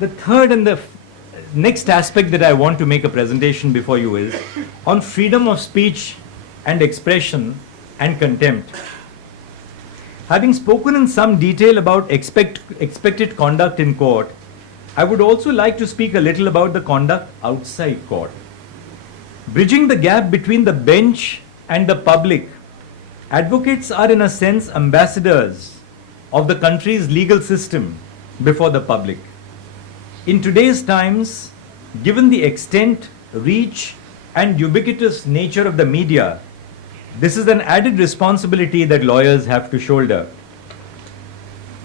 The third and the next aspect that I want to make a presentation before you is on freedom of speech and expression and contempt. Having spoken in some detail about expected conduct in court, I would also like to speak a little about the conduct outside court. Bridging the gap between the bench and the public, advocates are in a sense ambassadors of the country's legal system before the public. In today's times, given the extent, reach, and ubiquitous nature of the media, this is an added responsibility that lawyers have to shoulder.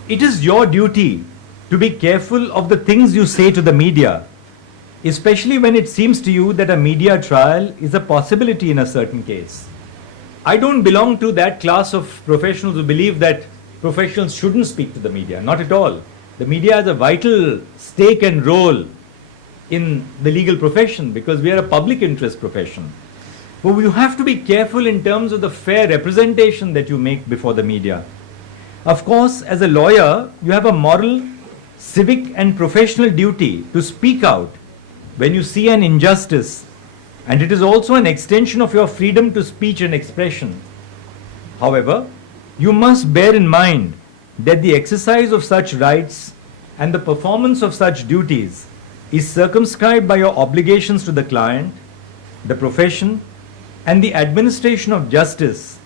It is your duty to be careful of the things you say to the media, especially when it seems to you that a media trial is a possibility in a certain case. I don't belong to that class of professionals who believe that professionals shouldn't speak to the media. Not at all. The media has a vital stake and role in the legal profession because we are a public interest profession. But you have to be careful in terms of the fair representation that you make before the media. Of course, as a lawyer, you have a moral, civic, and professional duty to speak out when you see an injustice, and it is also an extension of your freedom to speech and expression. However, you must bear in mind that the exercise of such rights and the performance of such duties is circumscribed by your obligations to the client, the profession, and the administration of justice,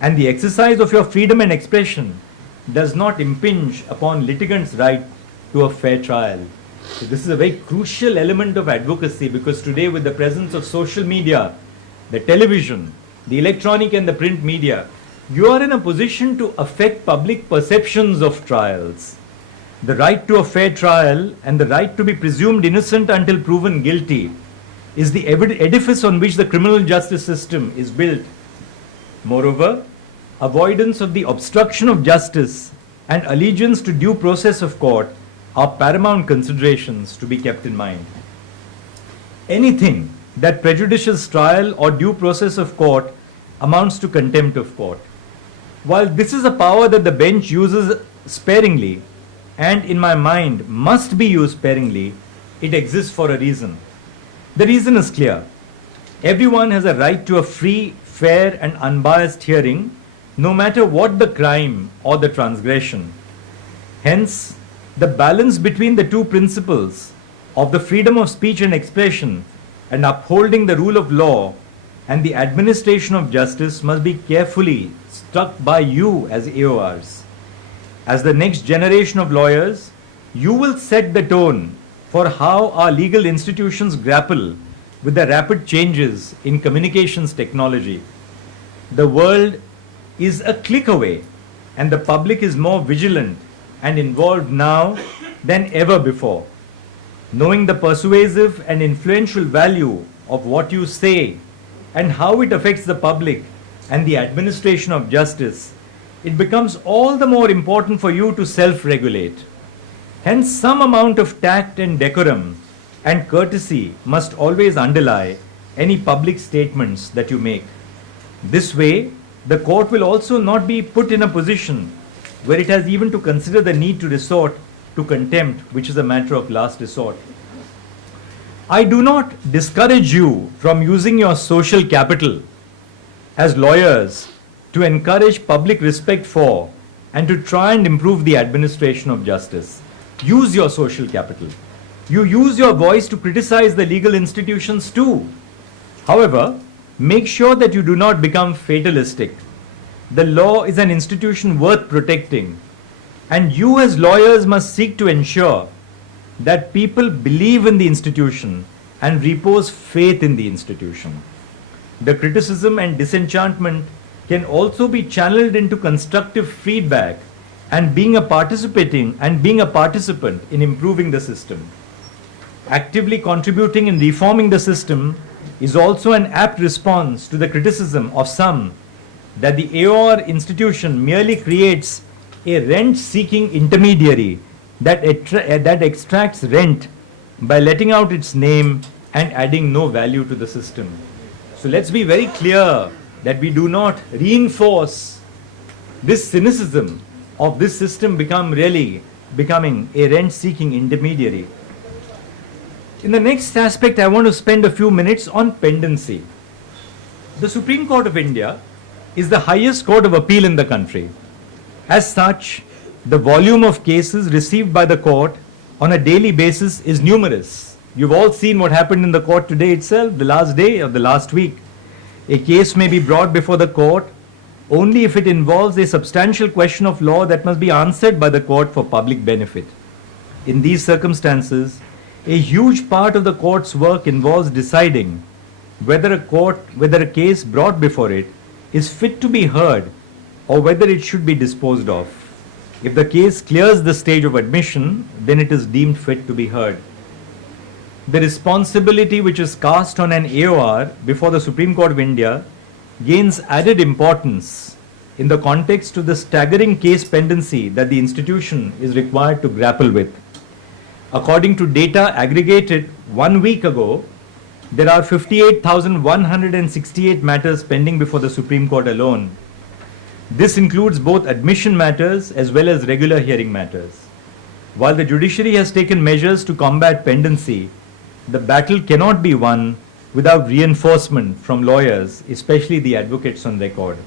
and the exercise of your freedom and expression does not impinge upon litigants' right to a fair trial. So this is a very crucial element of advocacy because today, with the presence of social media, the television, the electronic and the print media, you are in a position to affect public perceptions of trials. The right to a fair trial and the right to be presumed innocent until proven guilty is the edifice on which the criminal justice system is built. Moreover, avoidance of the obstruction of justice and allegiance to due process of court are paramount considerations to be kept in mind. Anything that prejudices trial or due process of court amounts to contempt of court. While this is a power that the bench uses sparingly, and in my mind must be used sparingly, it exists for a reason. The reason is clear. Everyone has a right to a free, fair, and unbiased hearing, no matter what the crime or the transgression. Hence, the balance between the two principles of the freedom of speech and expression and upholding the rule of law and the administration of justice must be carefully struck by you as AORs. As the next generation of lawyers, you will set the tone for how our legal institutions grapple with the rapid changes in communications technology. The world is a click away, and the public is more vigilant and involved now than ever before. Knowing the persuasive and influential value of what you say and how it affects the public and the administration of justice, it becomes all the more important for you to self-regulate. Hence, some amount of tact and decorum and courtesy must always underlie any public statements that you make. This way, the court will also not be put in a position where it has even to consider the need to resort to contempt, which is a matter of last resort. I do not discourage you from using your social capital as lawyers to encourage public respect for and to try and improve the administration of justice. Use your social capital. You use your voice to criticize the legal institutions too. However, make sure that you do not become fatalistic. The law is an institution worth protecting, and you as lawyers must seek to ensure that people believe in the institution and repose faith in the institution. The criticism and disenchantment can also be channeled into constructive feedback and being a participant in improving the system. Actively contributing in reforming the system is also an apt response to the criticism of some that the AOR institution merely creates a rent-seeking intermediary that extracts rent by letting out its name and adding no value to the system. So let's be very clear that we do not reinforce this cynicism of this system become really becoming a rent-seeking intermediary. In the next aspect, I want to spend a few minutes on pendency. The Supreme Court of India is the highest court of appeal in the country. As such, the volume of cases received by the court on a daily basis is numerous. You've all seen what happened in the court today itself, the last day of the last week. A case may be brought before the court only if it involves a substantial question of law that must be answered by the court for public benefit. In these circumstances, a huge part of the court's work involves deciding whether a case brought before it is fit to be heard or whether it should be disposed of. If the case clears the stage of admission, then it is deemed fit to be heard. The responsibility which is cast on an AOR before the Supreme Court of India gains added importance in the context of the staggering case pendency that the institution is required to grapple with. According to data aggregated 1 week ago, there are 58,168 matters pending before the Supreme Court alone. This includes both admission matters as well as regular hearing matters. While the judiciary has taken measures to combat pendency, the battle cannot be won without reinforcement from lawyers, especially the advocates on record.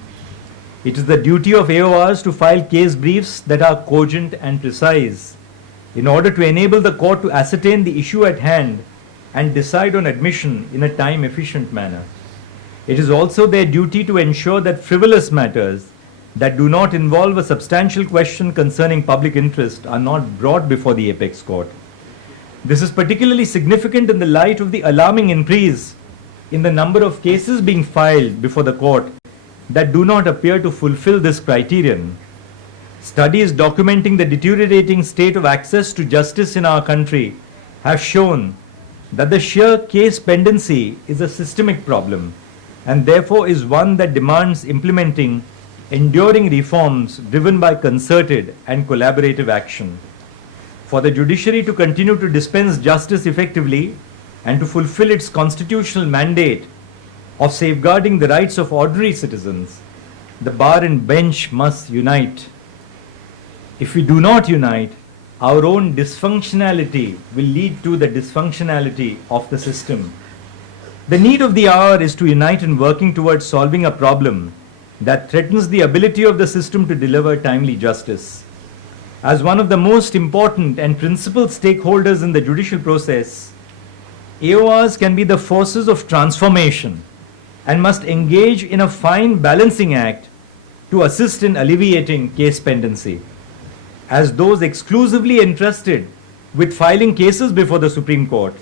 It is the duty of AORs to file case briefs that are cogent and precise in order to enable the court to ascertain the issue at hand and decide on admission in a time-efficient manner. It is also their duty to ensure that frivolous matters that do not involve a substantial question concerning public interest are not brought before the apex court. This is particularly significant in the light of the alarming increase in the number of cases being filed before the court that do not appear to fulfill this criterion. Studies documenting the deteriorating state of access to justice in our country have shown that the sheer case pendency is a systemic problem and therefore is one that demands implementing enduring reforms driven by concerted and collaborative action. For the judiciary to continue to dispense justice effectively and to fulfill its constitutional mandate of safeguarding the rights of ordinary citizens, the bar and bench must unite. If we do not unite, our own dysfunctionality will lead to the dysfunctionality of the system. The need of the hour is to unite in working towards solving a problem that threatens the ability of the system to deliver timely justice. As one of the most important and principal stakeholders in the judicial process, AORs can be the forces of transformation and must engage in a fine balancing act to assist in alleviating case pendency. As those exclusively entrusted with filing cases before the Supreme Court,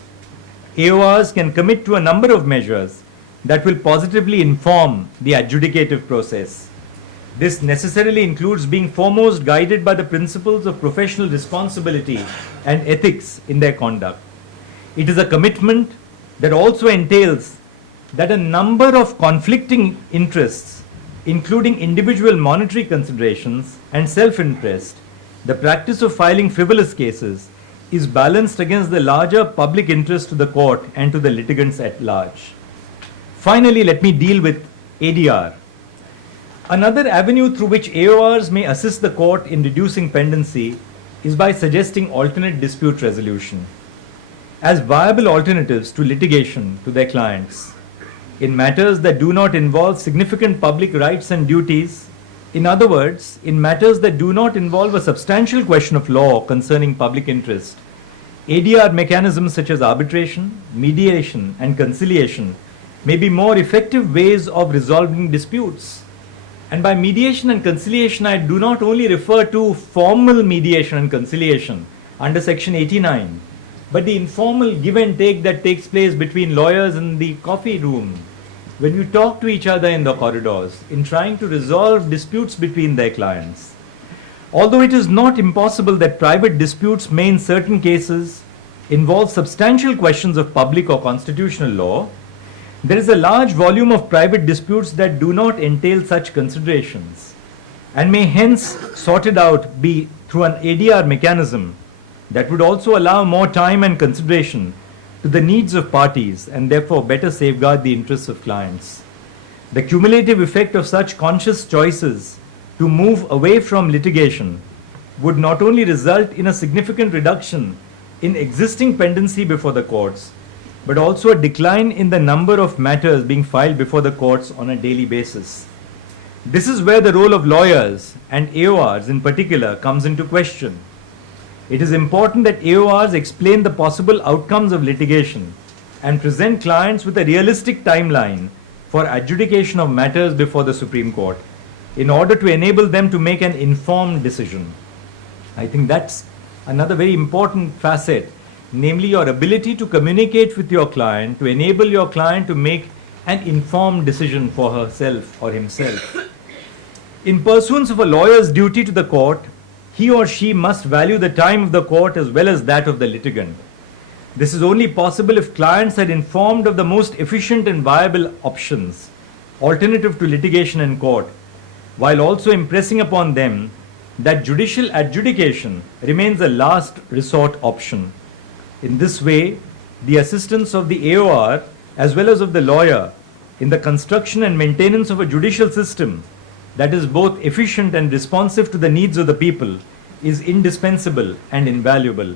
AORs can commit to a number of measures that will positively inform the adjudicative process. This necessarily includes being foremost guided by the principles of professional responsibility and ethics in their conduct. It is a commitment that also entails that a number of conflicting interests, including individual monetary considerations and self-interest, the practice of filing frivolous cases, is balanced against the larger public interest to the court and to the litigants at large. Finally, let me deal with ADR. Another avenue through which AORs may assist the court in reducing pendency is by suggesting alternate dispute resolution as viable alternatives to litigation to their clients in matters that do not involve significant public rights and duties. In other words, in matters that do not involve a substantial question of law concerning public interest, ADR mechanisms such as arbitration, mediation, and conciliation may be more effective ways of resolving disputes. And by mediation and conciliation, I do not only refer to formal mediation and conciliation under Section 89, but the informal give and take that takes place between lawyers in the coffee room, when you talk to each other in the corridors, in trying to resolve disputes between their clients. Although it is not impossible that private disputes may in certain cases involve substantial questions of public or constitutional law, there is a large volume of private disputes that do not entail such considerations and may hence sorted out be through an ADR mechanism that would also allow more time and consideration to the needs of parties and therefore better safeguard the interests of clients. The cumulative effect of such conscious choices to move away from litigation would not only result in a significant reduction in existing pendency before the courts, but also a decline in the number of matters being filed before the courts on a daily basis. This is where the role of lawyers and AORs in particular comes into question. It is important that AORs explain the possible outcomes of litigation and present clients with a realistic timeline for adjudication of matters before the Supreme Court in order to enable them to make an informed decision. I think that's another very important facet, namely your ability to communicate with your client, to enable your client to make an informed decision for herself or himself. In pursuance of a lawyer's duty to the court, he or she must value the time of the court as well as that of the litigant. This is only possible if clients are informed of the most efficient and viable options, alternative to litigation in court, while also impressing upon them that judicial adjudication remains a last resort option. In this way, the assistance of the AOR as well as of the lawyer in the construction and maintenance of a judicial system that is both efficient and responsive to the needs of the people is indispensable and invaluable.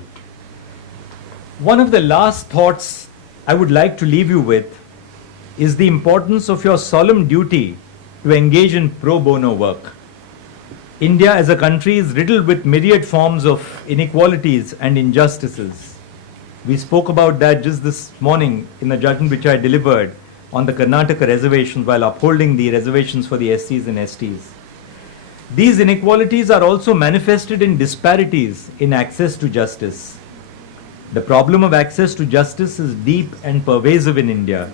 One of the last thoughts I would like to leave you with is the importance of your solemn duty to engage in pro bono work. India as a country is riddled with myriad forms of inequalities and injustices. We spoke about that just this morning in the judgment which I delivered on the Karnataka reservations while upholding the reservations for the SCs and STs. These inequalities are also manifested in disparities in access to justice. The problem of access to justice is deep and pervasive in India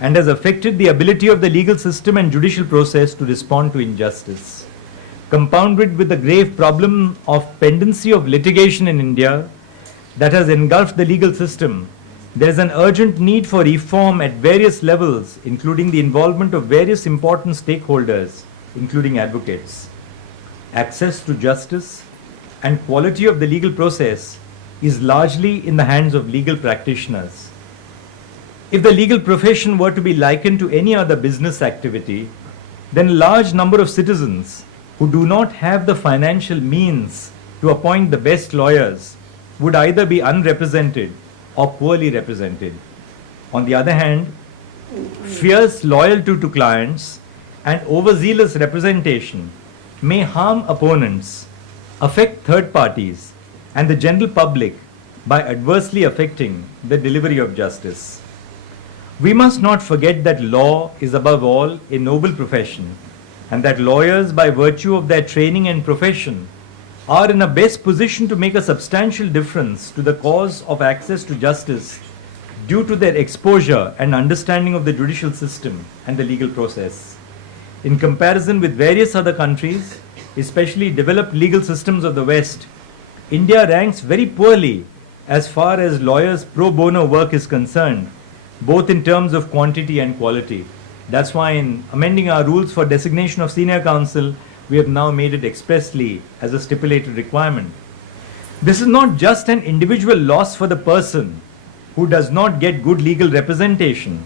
and has affected the ability of the legal system and judicial process to respond to injustice. Compounded with the grave problem of pendency of litigation in India that has engulfed the legal system, there is an urgent need for reform at various levels, including the involvement of various important stakeholders, including advocates. Access to justice and quality of the legal process is largely in the hands of legal practitioners. If the legal profession were to be likened to any other business activity, then a large number of citizens who do not have the financial means to appoint the best lawyers would either be unrepresented or poorly represented. On the other hand, fierce loyalty to clients and overzealous representation may harm opponents, affect third parties, and the general public by adversely affecting the delivery of justice. We must not forget that law is above all a noble profession, and that lawyers, by virtue of their training and profession, are in a best position to make a substantial difference to the cause of access to justice due to their exposure and understanding of the judicial system and the legal process. In comparison with various other countries, especially developed legal systems of the West, India ranks very poorly as far as lawyers' pro bono work is concerned, both in terms of quantity and quality. That's why in amending our rules for designation of senior counsel, we have now made it expressly as a stipulated requirement. This is not just an individual loss for the person who does not get good legal representation.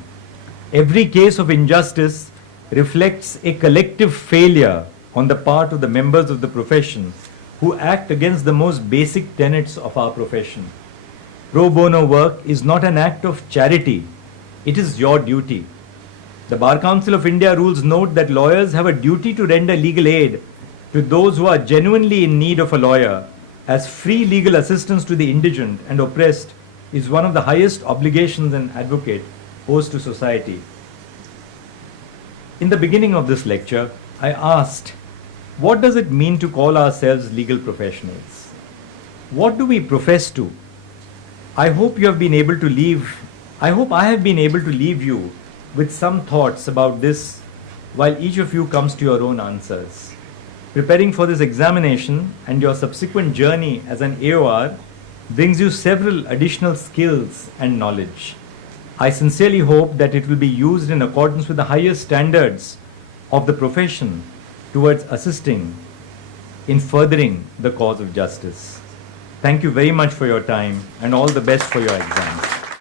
Every case of injustice reflects a collective failure on the part of the members of the profession who act against the most basic tenets of our profession. Pro bono work is not an act of charity, it is your duty. The Bar Council of India rules note that lawyers have a duty to render legal aid to those who are genuinely in need of a lawyer, as free legal assistance to the indigent and oppressed is one of the highest obligations an advocate owes to society. In the beginning of this lecture, I asked, what does it mean to call ourselves legal professionals? What do we profess to? I hope I have been able to leave you with some thoughts about this while each of you comes to your own answers. Preparing for this examination and your subsequent journey as an AOR brings you several additional skills and knowledge. I sincerely hope that it will be used in accordance with the highest standards of the profession towards assisting in furthering the cause of justice. Thank you very much for your time and all the best for your exams.